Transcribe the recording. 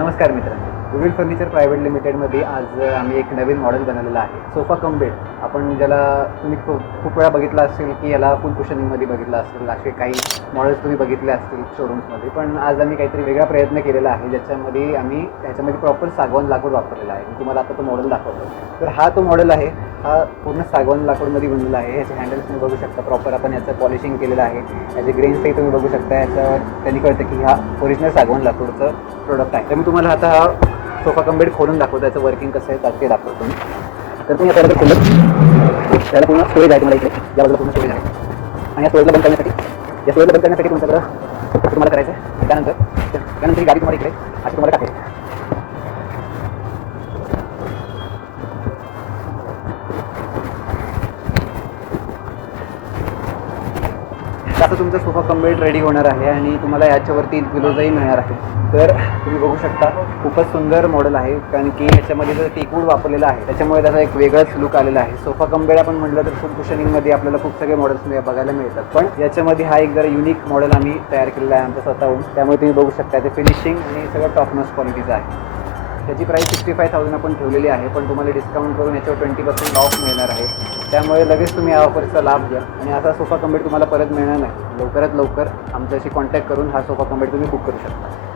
नमस्कार मित्रांनो, Google furniture private लिमिटेडमध्ये आज आम्ही एक नवीन मॉडेल बनवलेला आहे, सोफा कम बेड. आपण ज्याला तुम्ही खूप वेळा बघितलं असेल की याला फुल कुशनिंगमध्ये बघितलं असेल, असे काही मॉडेल्स तुम्ही बघितले असतील शोरूम्समध्ये. पण आज आम्ही काहीतरी वेगळा प्रयत्न केलेला आहे, ज्याच्यामध्ये आम्ही ह्याच्यामध्ये प्रॉपर सागवान लाकूड वापरलेला आहे. मी तुम्हाला आता तो मॉडेल दाखवतो. तर हा तो मॉडेल आहे, हा पूर्ण सागवान लाकूडमध्ये बनलेला आहे. ह्याचे हँडल्स तुम्ही बघू शकता, प्रॉपर आपण याचं पॉलिशिंग केलेलं आहे. याचे ग्रेन्सही तुम्ही बघू शकता. याच्यावर त्यांनी कळतं की हा ओरिजिनल सागवान लाकूडचं प्रोडक्ट आहे. तर मी तुम्हाला आता हा सोफा कम बेड खोलून दाखवतो, त्याचं वर्किंग कसं आहे ते दाखवतो मी. तर तुम्ही आता खोलत त्याला पूर्ण स्टोरेज आहे तुम्हाला इकडे, या बाजूला पूर्ण स्टोरेज आहे. आणि या स्टोरेजला बंद करण्यासाठी तुम्हाला करायचं आहे. त्यानंतर ही गाडी तुम्हाला इकडे अशी तुम्हाला टाकायची. आता तुमचा सोफा कम बेड रेडी होणार आहे आणि तुम्हाला याच्यावरती ग्लोजही मिळणार आहे. तर तुम्ही बघू शकता, खूपच सुंदर मॉडेल आहे, कारण की याच्यामध्ये जर टीकवूड वापरलेला आहे त्याच्यामुळे त्याचा एक वेगळाच लुक आलेला आहे. सोफा कम बेड आपण म्हटलं तर फुल कुशनिंगमध्ये आपल्याला खूप सगळे मॉडेल्स बघायला मिळतात, पण याच्यामध्ये हा एक जरा युनिक मॉडेल आम्ही तयार केलेला आहे आमच्या स्वतःहून. त्यामुळे तुम्ही बघू शकता ते फिनिशिंग आणि सगळं टॉप नॉच क्वालिटीचं आहे. त्याची प्राईस 65,000 आपण ठेवलेली आहे, पण तुम्हाला डिस्काउंट करून याच्यावर 20% ऑफ मिळणार आहे. त्यामुळे लगेच तुम्ही या ऑफरचा लाभ घ्या आणि असा सोफा कम बेड तुम्हाला परत मिळणार नाही. लवकरात लवकर आमच्याशी कॉन्टॅक्ट करून हा सोफा कम बेड तुम्ही बुक करू शकता.